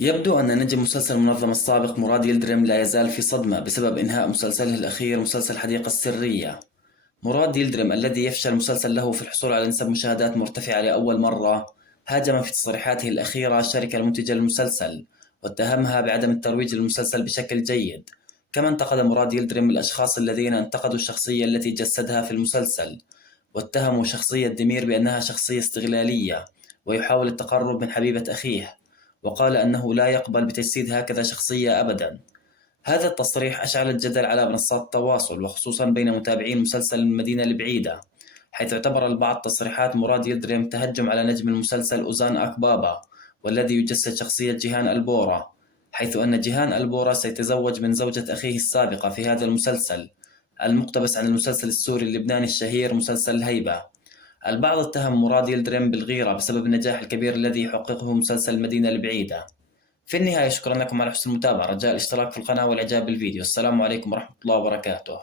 يبدو أن نجم مسلسل المنظمة السابق مراد يلدرم لا يزال في صدمة بسبب إنهاء مسلسله الأخير مسلسل الحديقة السرية. مراد يلدرم الذي يفشل مسلسل له في الحصول على نسب مشاهدات مرتفعة لأول مرة هاجم في تصريحاته الأخيرة الشركة المنتجة للمسلسل واتهمها بعدم الترويج للمسلسل بشكل جيد. كما انتقد مراد يلدرم الأشخاص الذين انتقدوا الشخصية التي جسدها في المسلسل، واتهموا شخصية ديمير بأنها شخصية استغلالية ويحاول التقرب من حبيبة أخيه، وقال أنه لا يقبل بتجسيد هكذا شخصية أبدا. هذا التصريح أشعل الجدل على منصات التواصل وخصوصا بين متابعين مسلسل المدينة البعيدة، حيث اعتبر البعض تصريحات مراد يلدرم تهجم على نجم المسلسل أوزان أكبابا والذي يجسد شخصية جيهان البورا، حيث أن جيهان البورا سيتزوج من زوجة أخيه السابقة في هذا المسلسل المقتبس عن المسلسل السوري اللبناني الشهير مسلسل الهيبة. البعض اتهم مراد يلدرم بالغيرة بسبب النجاح الكبير الذي يحققه مسلسل المدينة البعيدة. في النهاية شكرا لكم على حسن المتابعة، رجاء الاشتراك في القناة والإعجاب بالفيديو. السلام عليكم ورحمة الله وبركاته.